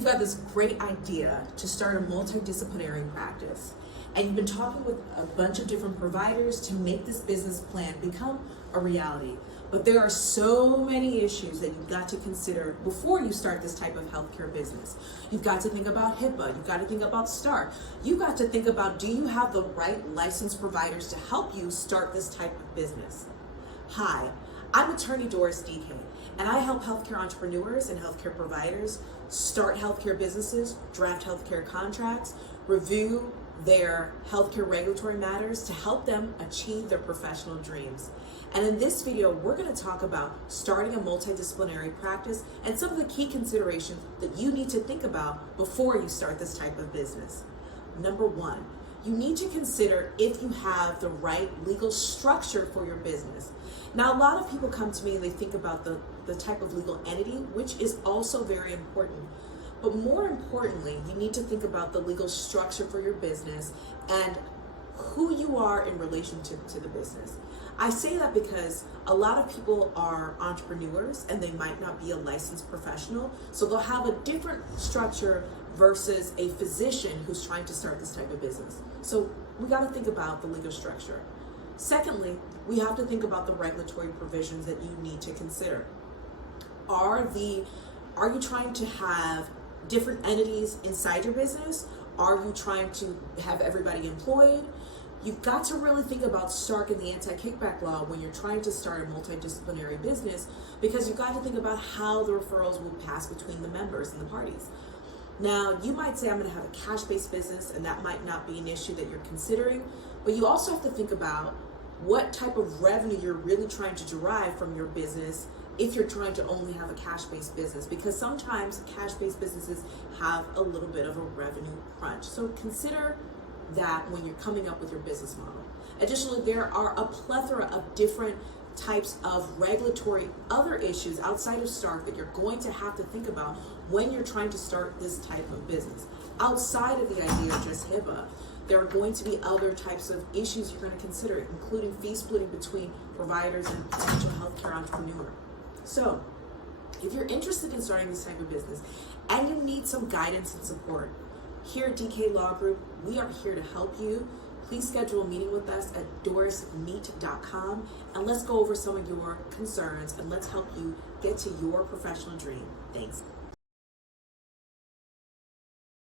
you've got this great idea to start a multidisciplinary practice, and you've been talking with a bunch of different providers to make this business plan become a reality. But there are so many issues that you've got to consider before you start this type of healthcare business. You've got to think about HIPAA, you've got to think about STAR, you've got to think about, do you have the right licensed providers to help you start this type of business? Hi, I'm attorney Doris DK, and I help healthcare entrepreneurs and healthcare providers start healthcare businesses, draft healthcare contracts, review their healthcare regulatory matters to help them achieve their professional dreams. And in this video, we're going to talk about starting a multidisciplinary practice and some of the key considerations that you need to think about before you start this type of business. Number one, you need to consider if you have the right legal structure for your business. Now, a lot of people come to me and they think about the type of legal entity, which is also very important. But more importantly, you need to think about the legal structure for your business and who you are in relation to the business. I say that because a lot of people are entrepreneurs and they might not be a licensed professional, so they'll have a different structure versus a physician who's trying to start this type of business. So we got to think about the legal structure. Secondly, we have to think about the regulatory provisions that you need to consider. Are you trying to have different entities inside your business? Are you trying to have everybody employed? You've got to really think about Stark and the anti-kickback law when you're trying to start a multidisciplinary business, because you've got to think about how the referrals will pass between the members and the parties. Now, you might say, I'm going to have a cash-based business, and that might not be an issue that you're considering, but you also have to think about what type of revenue you're really trying to derive from your business if you're trying to only have a cash-based business, because sometimes cash-based businesses have a little bit of a revenue crunch. So consider that when you're coming up with your business model. Additionally, there are a plethora of different types of regulatory other issues outside of Stark that you're going to have to think about when you're trying to start this type of business. Outside of the idea of just HIPAA, there are going to be other types of issues you're going to consider, including fee splitting between providers and potential healthcare entrepreneur. So, if you're interested in starting this type of business and you need some guidance and support, here at DK Law Group, we are here to help you. Please schedule a meeting with us at dorismeet.com, and let's go over some of your concerns and let's help you get to your professional dream. Thanks.